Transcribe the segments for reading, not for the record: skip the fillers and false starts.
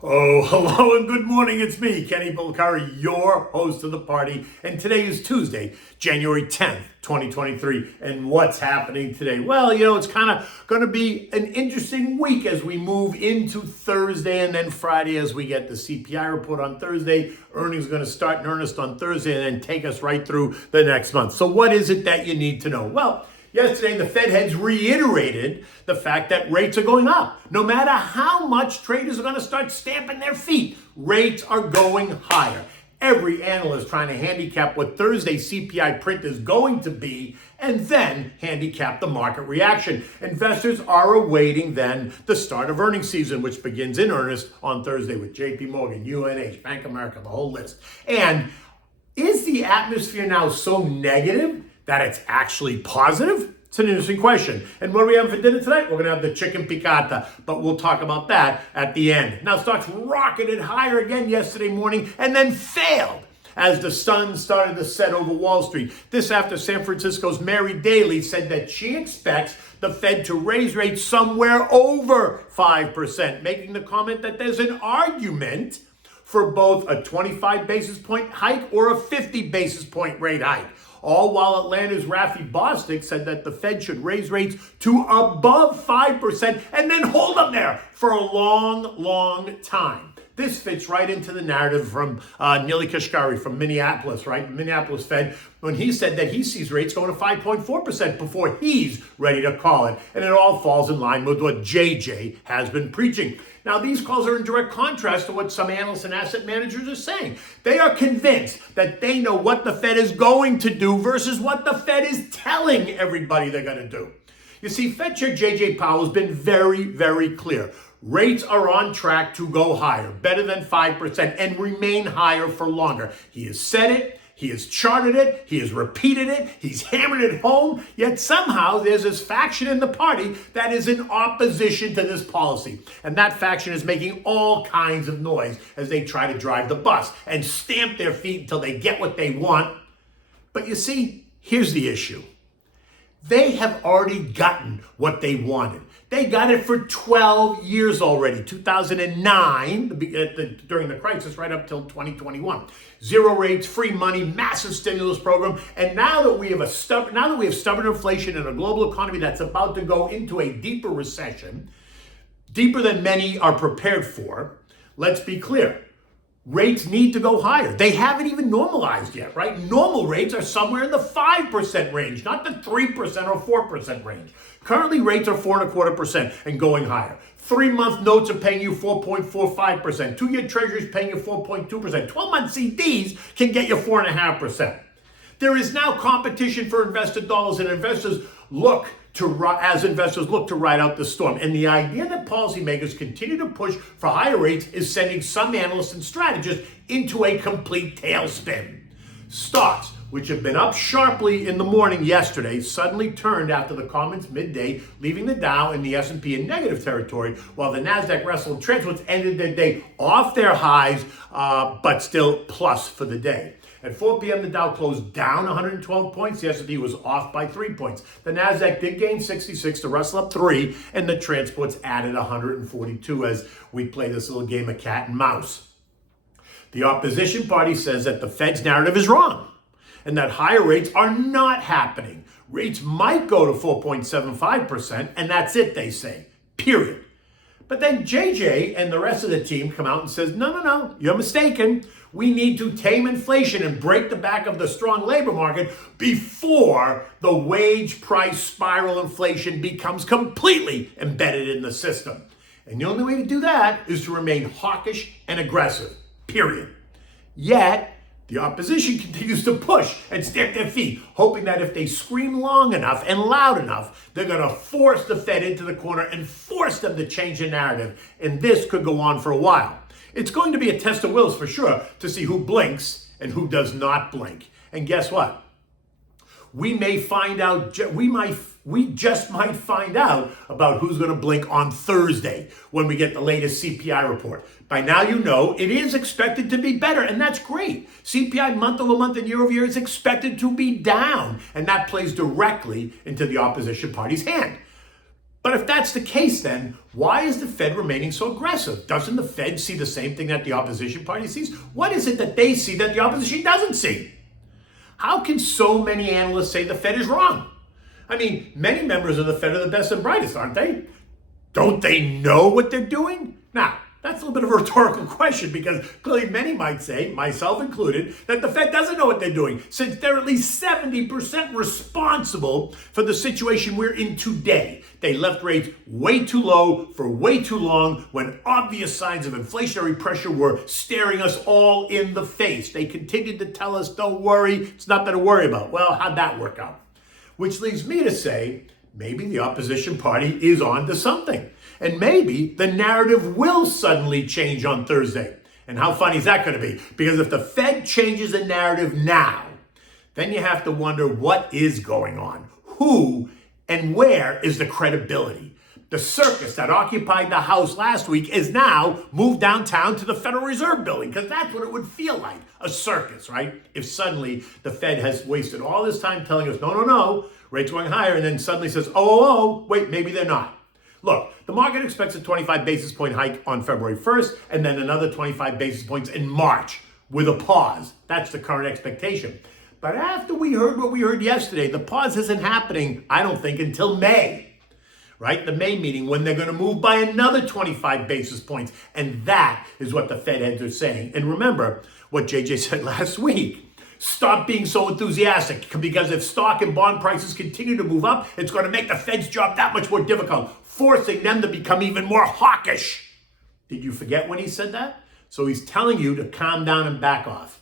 Oh, hello and good morning. It's me, Kenny Piccata, your host of the party. And today is Tuesday, January 10th, 2023. And what's happening today? Well, it's kind of going to be an interesting week as we move into Thursday and then Friday as we get the CPI report on Thursday. Earnings are going to start in earnest on Thursday and then take us right through the next month. So what is it that you need to know? Well, yesterday, the Fed heads reiterated the fact that rates are going up. No matter how much traders are going to start stamping their feet, rates are going higher. Every analyst trying to handicap what Thursday's CPI print is going to be and then handicap the market reaction. Investors are awaiting then the start of earnings season, which begins in earnest on Thursday with JP Morgan, UNH, Bank of America, the whole list. And is the atmosphere now so negative that it's actually positive? It's an interesting question. And what do we have for dinner tonight? We're going to have the Chicken Piccata, but we'll talk about that at the end. Now, stocks rocketed higher again yesterday morning and then failed as the sun started to set over Wall Street. This after San Francisco's Mary Daly said that she expects the Fed to raise rates somewhere over 5%, making the comment that there's an argument for both a 25 basis point hike or a 50 basis point rate hike. All while Atlanta's Rafi Bostic said that the Fed should raise rates to above 5% and then hold them there for a long time. This fits right into the narrative from Neely Kashkari from Minneapolis, right? Minneapolis Fed, when he said that he sees rates going to 5.4% before he's ready to call it. And it all falls in line with what JJ has been preaching. Now, these calls are in direct contrast to what some analysts and asset managers are saying. They are convinced that they know what the Fed is going to do versus what the Fed is telling everybody they're going to do. You see, Fed Chair J.J. Powell has been very clear. Rates are on track to go higher, better than 5%, and remain higher for longer. He has said it. He has charted it, he has repeated it, he's hammered it home, yet somehow there's this faction in the party that is in opposition to this policy. And that faction is making all kinds of noise as they try to drive the bus and stamp their feet until they get what they want. But you see, here's the issue. They have already gotten what they wanted. They got it for 12 years already, 2009, during the crisis, right up till 2021. Zero rates, free money, massive stimulus program, and now that we have stubborn inflation in a global economy that's about to go into a deeper recession, deeper than many are prepared for, let's be clear. Rates need to go higher. They haven't even normalized yet, right? Normal rates are somewhere in the 5% range, not the 3% or 4% range. Currently, rates are 4.25% and going higher. 3-month notes are paying you 4.45%. 2-year treasuries paying you 4.2%. 12-month CDs can get you 4.5%. There is now competition for investor dollars, and investors look to ride out the storm. And the idea that policymakers continue to push for higher rates is sending some analysts and strategists into a complete tailspin. Stocks, which have been up sharply in the morning yesterday, suddenly turned after the comments midday, leaving the Dow and the S&P in negative territory, while the Nasdaq, Russell, and Trendwoods ended their day off their highs, but still plus for the day. At 4 p.m., the Dow closed down 112 points. The S&P was off by 3 points. The Nasdaq did gain 66, the Russell up 3, and the transports added 142 as we play this little game of cat and mouse. The opposition party says that the Fed's narrative is wrong and that higher rates are not happening. Rates might go to 4.75%, and that's it, they say, period. But then JJ and the rest of the team come out and says, no, you're mistaken. We need to tame inflation and break the back of the strong labor market before the wage price spiral inflation becomes completely embedded in the system. And the only way to do that is to remain hawkish and aggressive, period. Yet, the opposition continues to push and stamp their feet, hoping that if they scream long enough and loud enough, they're going to force the Fed into the corner and force them to change the narrative. And this could go on for a while. It's going to be a test of wills for sure to see who blinks and who does not blink. And guess what? We may find out, we just might find out about who's going to blink on Thursday when we get the latest CPI report. By now, you know it is expected to be better, and that's great. CPI month over month and year over year is expected to be down, and that plays directly into the opposition party's hand. But if that's the case, then why is the Fed remaining so aggressive? Doesn't the Fed see the same thing that the opposition party sees? What is it that they see that the opposition doesn't see? How can so many analysts say the Fed is wrong? I mean, many members of the Fed are the best and brightest, aren't they? Don't they know what they're doing? Now, that's a little bit of a rhetorical question because clearly many might say, myself included, that the Fed doesn't know what they're doing since they're at least 70% responsible for the situation we're in today. They left rates way too low for way too long when obvious signs of inflationary pressure were staring us all in the face. They continued to tell us, don't worry, it's nothing to worry about. Well, how'd that work out? Which leads me to say, maybe the opposition party is on to something. And maybe the narrative will suddenly change on Thursday. And how funny is that going to be? Because if the Fed changes the narrative now, then you have to wonder what is going on. Who and where is the credibility? The circus that occupied the House last week is now moved downtown to the Federal Reserve Building, because that's what it would feel like, a circus, right? If suddenly the Fed has wasted all this time telling us, no, rates going higher, and then suddenly says, wait, maybe they're not. Look, the market expects a 25 basis point hike on February 1st, and then another 25 basis points in March with a pause. That's the current expectation. But after we heard what we heard yesterday, the pause isn't happening, I don't think, until May, right? The May meeting when they're going to move by another 25 basis points. And that is what the Fed heads are saying. And remember what JJ said last week. Stop being so enthusiastic, because if stock and bond prices continue to move up, it's going to make the Fed's job that much more difficult, forcing them to become even more hawkish. Did you forget when he said that? So he's telling you to calm down and back off.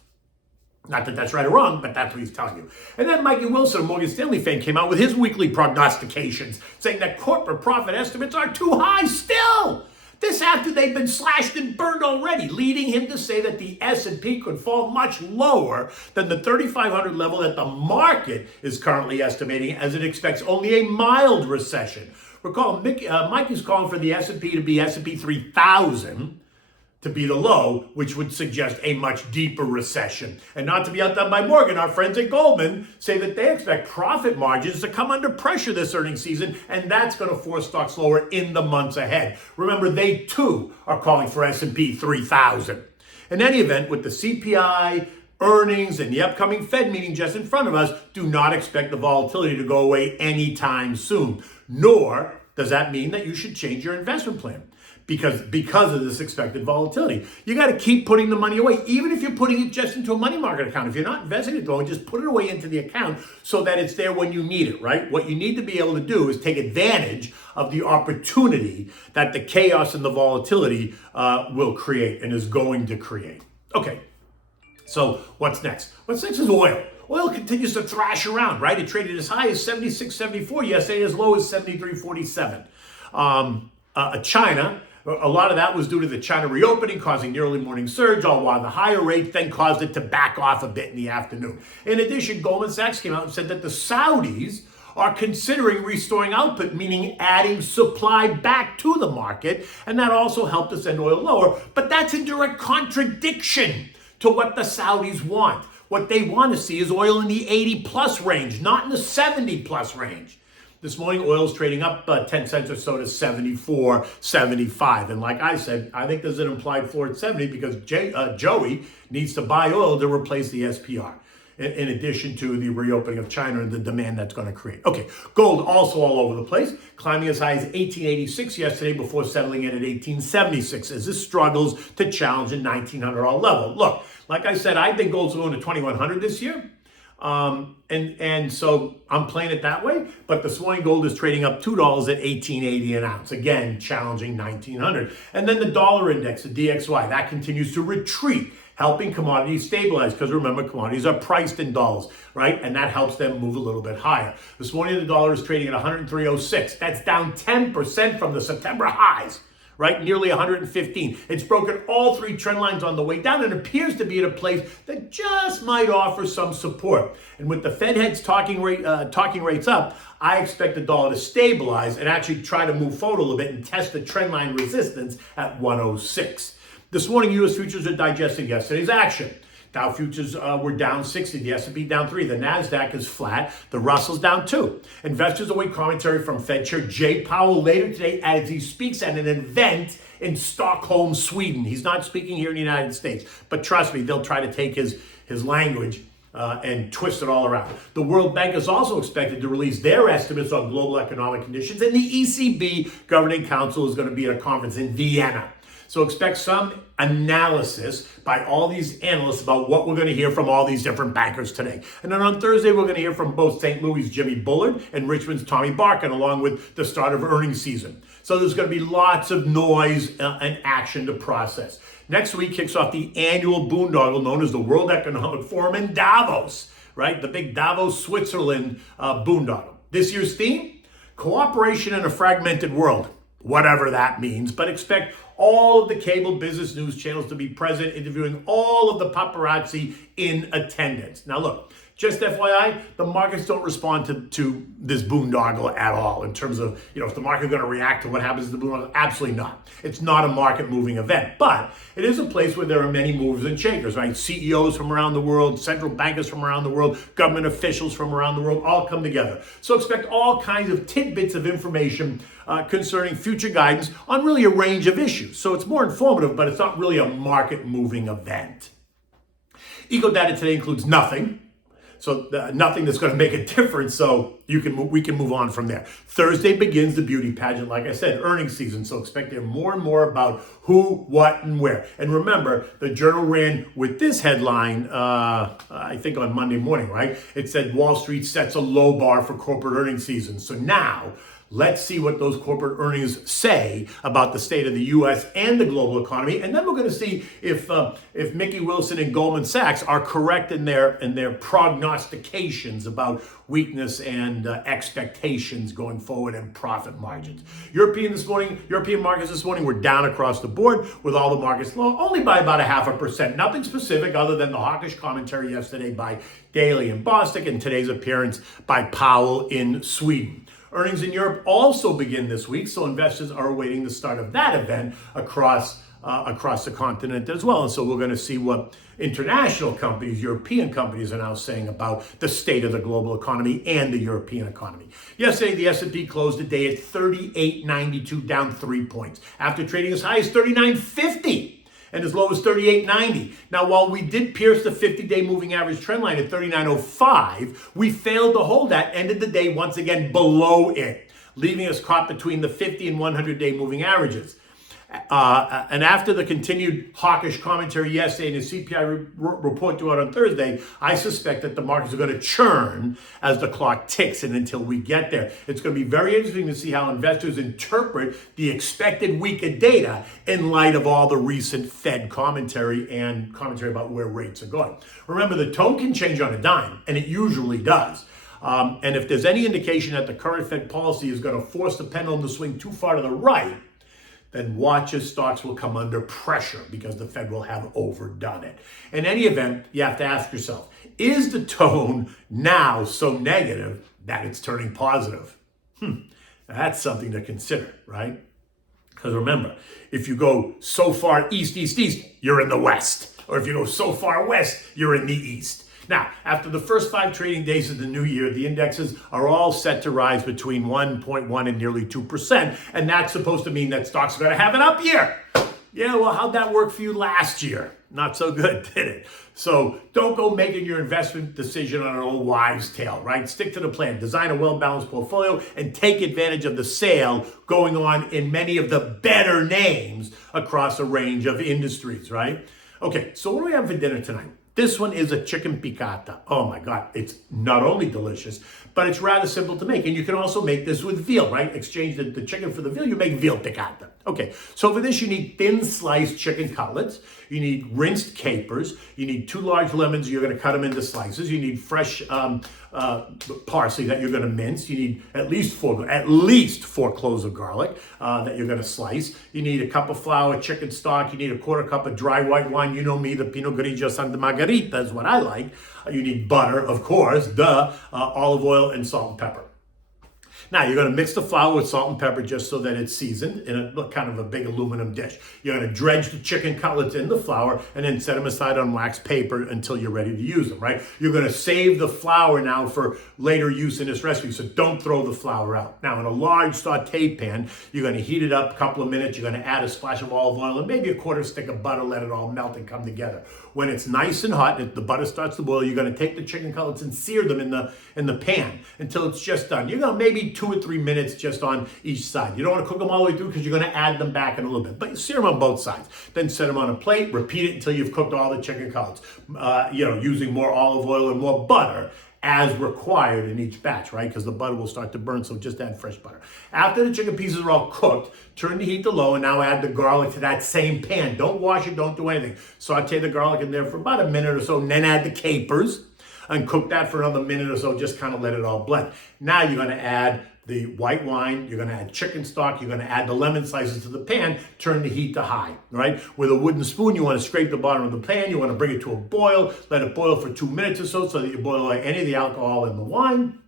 Not that that's right or wrong, but that's what he's telling you. And then Mikey Wilson, a Morgan Stanley fan, came out with his weekly prognostications, saying that corporate profit estimates are too high still. This after they've been slashed and burned already, leading him to say that the S&P could fall much lower than the 3,500 level that the market is currently estimating, as it expects only a mild recession. Recall, Mike is calling for the S&P to be S&P 3000 to be the low, which would suggest a much deeper recession. And not to be outdone by Morgan, our friends at Goldman say that they expect profit margins to come under pressure this earnings season, and that's going to force stocks lower in the months ahead. Remember, they too are calling for S&P 3000. In any event, with the CPI, earnings, and the upcoming Fed meeting just in front of us, do not expect the volatility to go away anytime soon. Nor does that mean that you should change your investment plan because of this expected volatility. You got to keep putting the money away, even if you're putting it just into a money market account. If you're not investing it, though, just put it away into the account so that it's there when you need it, right? What you need to be able to do is take advantage of the opportunity that the chaos and the volatility will create and is going to create. Okay, so what's next? What's next is oil. Oil continues to thrash around, right? It traded as high as 76.74 yesterday, as low as 73.47. China, a lot of that was due to the China reopening, causing the early morning surge, all while the higher rate then caused it to back off a bit in the afternoon. In addition, Goldman Sachs came out and said that the Saudis are considering restoring output, meaning adding supply back to the market, and that also helped to send oil lower. But that's in direct contradiction to what the Saudis want. What they want to see is oil in the 80 plus range, not in the 70 plus range. This morning, oil's trading up 10 cents or so to 74.75. And like I said, I think there's an implied floor at 70 because Joey needs to buy oil to replace the SPR, in addition to the reopening of China and the demand that's going to create. Okay, gold also all over the place, climbing as high as 1886 yesterday before settling in at 1876 as this struggles to challenge a $1,900 level. Look, like I said, I think gold's going to 2,100 this year. And so I'm playing it that way, but this morning gold is trading up $2 at 18.80 an ounce. Again, challenging 1900. And then the dollar index, the DXY, that continues to retreat, helping commodities stabilize, because remember, commodities are priced in dollars, right? And that helps them move a little bit higher. This morning, the dollar is trading at 103.06. That's down 10% from the September highs, right? Nearly 115. It's broken all three trend lines on the way down and appears to be at a place that just might offer some support. And with the Fed heads talking rates up, I expect the dollar to stabilize and actually try to move forward a little bit and test the trend line resistance at 106. This morning, U.S. futures are digesting yesterday's action. Dow futures were down 60, the S&P down 3, the NASDAQ is flat, the Russell's down 2. Investors await commentary from Fed Chair Jay Powell later today as he speaks at an event in Stockholm, Sweden. He's not speaking here in the United States, but trust me, they'll try to take his language and twist it all around. The World Bank is also expected to release their estimates on global economic conditions, and the ECB Governing Council is going to be at a conference in Vienna. So expect some analysis by all these analysts about what we're going to hear from all these different bankers today. And then on Thursday, we're going to hear from both St. Louis' Jimmy Bullard and Richmond's Tommy Barkin, along with the start of earnings season. So there's going to be lots of noise and action to process. Next week kicks off the annual boondoggle known as the World Economic Forum in Davos, right? The big Davos, Switzerland boondoggle. This year's theme, cooperation in a fragmented world, whatever that means, but expect all of the cable business news channels to be present, interviewing all of the paparazzi in attendance. Now look, just FYI, the markets don't respond to this boondoggle at all in terms of, if the market's going to react to what happens to the boondoggle. Absolutely not. It's not a market moving event, but it is a place where there are many movers and shakers, right? CEOs from around the world, central bankers from around the world, government officials from around the world all come together. So expect all kinds of tidbits of information concerning future guidance on really a range of issues. So it's more informative, but it's not really a market moving event. Eco data today includes nothing. So nothing that's going to make a difference. So we can move on from there. Thursday begins the beauty pageant, like I said, earnings season. So expect to hear more and more about who, what, and where. And remember, the Journal ran with this headline, I think on Monday morning, right? It said Wall Street sets a low bar for corporate earnings season. So now, let's see what those corporate earnings say about the state of the U.S. and the global economy, and then we're going to see if Mickey Wilson and Goldman Sachs are correct in their prognostications about weakness and expectations going forward and profit margins. European markets this morning were down across the board, with all the markets low, only by about 0.5%. Nothing specific other than the hawkish commentary yesterday by Daly and Bostic and today's appearance by Powell in Sweden. Earnings in Europe also begin this week, so investors are awaiting the start of that event across the continent as well. And so we're going to see what international companies, European companies, are now saying about the state of the global economy and the European economy. Yesterday, the S&P closed the day at 38.92, down 3 points, after trading as high as 39.50. And as low as 38.90. Now, while we did pierce the 50-day moving average trend line at 39.05, we failed to hold that, ended the day once again below it, leaving us caught between the 50 and 100-day moving averages. And after the continued hawkish commentary yesterday and the CPI report due out on Thursday, I suspect that the markets are going to churn as the clock ticks and until we get there. It's going to be very interesting to see how investors interpret the expected weaker data in light of all the recent Fed commentary and commentary about where rates are going. Remember, the tone can change on a dime, and it usually does. And if there's any indication that the current Fed policy is going to force the pendulum to swing too far to the right, then watch as stocks will come under pressure because the Fed will have overdone it. In any event, you have to ask yourself, is the tone now so negative that it's turning positive? That's something to consider, right? Because remember, if you go so far east, you're in the west. Or if you go so far west, you're in the east. Now, after the first 5 trading days of the new year, the indexes are all set to rise between 1.1 and nearly 2%. And that's supposed to mean that stocks are going to have an up year. Yeah, well, how'd that work for you last year? Not so good, did it? So don't go making your investment decision on an old wives' tale, right? Stick to the plan. Design a well-balanced portfolio and take advantage of the sale going on in many of the better names across a range of industries, right? Okay, so what do we have for dinner tonight? This one is a chicken piccata. Oh my God, it's not only delicious, but it's rather simple to make. And you can also make this with veal, right? Exchange the chicken for the veal, you make veal piccata. Okay, so for this you need thin sliced chicken cutlets, you need rinsed capers, you need 2 large lemons, you're gonna cut them into slices, you need fresh parsley that you're gonna mince, you need at least four cloves of garlic that you're gonna slice, you need a cup of flour, chicken stock, you need a 1/4 cup of dry white wine, you know me, the Pinot Grigio Santa Margherita is what I like, you need butter, of course, olive oil and salt and pepper. Now you're going to mix the flour with salt and pepper just so that it's seasoned in a kind of a big aluminum dish. You're going to dredge the chicken cutlets in the flour and then set them aside on wax paper until you're ready to use them, right? You're going to save the flour now for later use in this recipe, so don't throw the flour out. Now in a large saute pan, you're going to heat it up a couple of minutes. You're going to add a splash of olive oil and maybe a quarter stick of butter, let it all melt and come together. When it's nice and hot and the butter starts to boil, you're going to take the chicken cutlets and sear them in the pan until it's just done. You're going to maybe 2 or 3 minutes just on each side. You don't want to cook them all the way through because you're going to add them back in a little bit, but you sear them on both sides. Then set them on a plate, repeat it until you've cooked all the chicken cutlets, using more olive oil and more butter as required in each batch, right? Because the butter will start to burn, so just add fresh butter. After the chicken pieces are all cooked, turn the heat to low and now add the garlic to that same pan. Don't wash it, don't do anything. Saute the garlic in there for about a minute or so, and then add the capers and cook that for another minute or so, just kind of let it all blend. Now you're gonna add the white wine, you're gonna add chicken stock, you're gonna add the lemon slices to the pan, turn the heat to high, right? With a wooden spoon, you wanna scrape the bottom of the pan, you wanna bring it to a boil, let it boil for 2 minutes or so that you boil away any of the alcohol in the wine.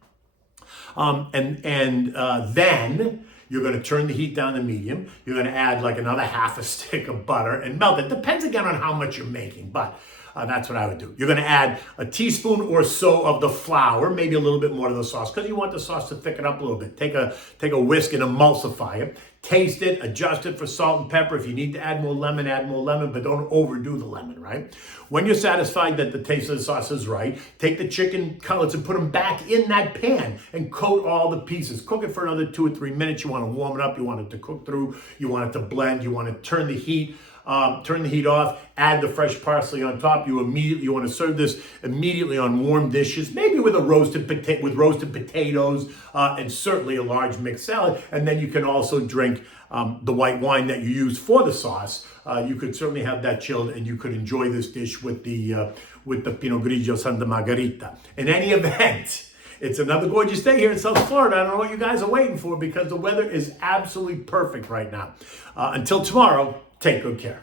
Then you're going to turn the heat down to medium. You're going to add like another half a stick of butter and melt it. Depends again on how much you're making, but that's what I would do. You're going to add a teaspoon or so of the flour, maybe a little bit more to the sauce, because you want the sauce to thicken up a little bit. Take a whisk and emulsify it. Taste it, adjust it for salt and pepper. If you need to add more lemon, but don't overdo the lemon, right? When you're satisfied that the taste of the sauce is right, take the chicken cutlets and put them back in that pan and coat all the pieces. Cook it for another 2 or 3 minutes. You want to warm it up. You want it to cook through. You want it to blend. You want to turn the heat off, add the fresh parsley on top. You want to serve this immediately on warm dishes, maybe with roasted potatoes, and certainly a large mixed salad. And then you can also drink the white wine that you use for the sauce. You could certainly have that chilled, and you could enjoy this dish with the Pinot Grigio Santa Margherita. In any event, it's another gorgeous day here in South Florida. I don't know what you guys are waiting for because the weather is absolutely perfect right now. Until tomorrow, take good care.